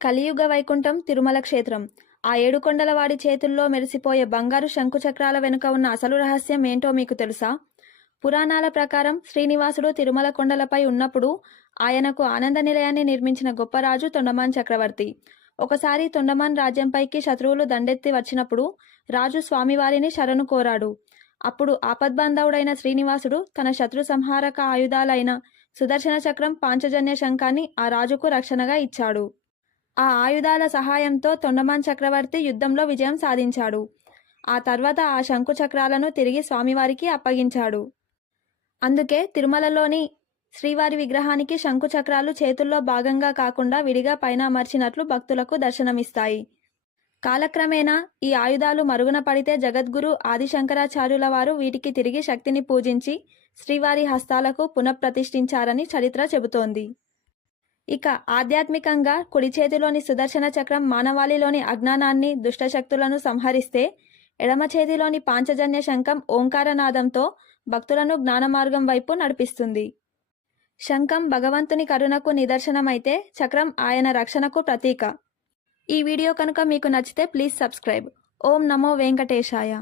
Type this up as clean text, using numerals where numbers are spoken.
కలియుగ వైకుంఠం తిరుమల క్షేత్రం. ఆ ఏడుకొండలవాడి చేతుల్లో మెరిసిపోయే బంగారు శంకుచక్రాల వెనుక ఉన్న అసలు రహస్యం ఏంటో మీకు తెలుసా? పురాణాల ప్రకారం శ్రీనివాసుడు తిరుమల కొండలపై ఉన్నప్పుడు ఆయనకు ఆనంద నిలయాన్ని నిర్మించిన గొప్ప రాజు తొండమాన్ చక్రవర్తి. ఒకసారి తొండమాన్ రాజ్యంపైకి శత్రువులు దండెత్తి వచ్చినప్పుడు రాజు స్వామివారిని శరణు కోరాడు. అప్పుడు ఆపద్బాంధవుడైన శ్రీనివాసుడు తన శత్రు సంహారక ఆయుధాలైన సుదర్శన చక్రం, పాంచజన్య శంఖాన్ని ఆ రాజుకు రక్షణగా ఇచ్చాడు. ఆ ఆయుధాల సహాయంతో తొండమాన్ చక్రవర్తి యుద్ధంలో విజయం సాధించాడు. ఆ తర్వాత ఆ శంకు చక్రాలను తిరిగి స్వామివారికి అప్పగించాడు. అందుకే తిరుమలలోని శ్రీవారి విగ్రహానికి శంకు చక్రాలు చేతుల్లో భాగంగా కాకుండా విడిగా పైన అమర్చినట్లు భక్తులకు దర్శనమిస్తాయి. కాలక్రమేణా ఈ ఆయుధాలు మరుగున పడితే జగద్గురు ఆదిశంకరాచార్యుల వారు వీటికి తిరిగి శక్తిని పూజించి శ్రీవారి హస్తాలకు పునఃప్రతిష్ఠించారని చరిత్ర చెబుతోంది. ఇక ఆధ్యాత్మికంగా కుడి చేతిలోని సుదర్శన చక్రం మానవాళిలోని అజ్ఞానాన్ని, దుష్టశక్తులను సంహరిస్తే ఎడమ చేతిలోని పాంచజన్య శంఖం ఓంకారనాదంతో భక్తులను జ్ఞానమార్గం వైపు నడిపిస్తుంది. శంఖం భగవంతుని కరుణకు నిదర్శనమైతే చక్రం ఆయన రక్షణకు ప్రతీక. ఈ వీడియో కనుక మీకు నచ్చితే please subscribe. Om Namo Venkatesaya.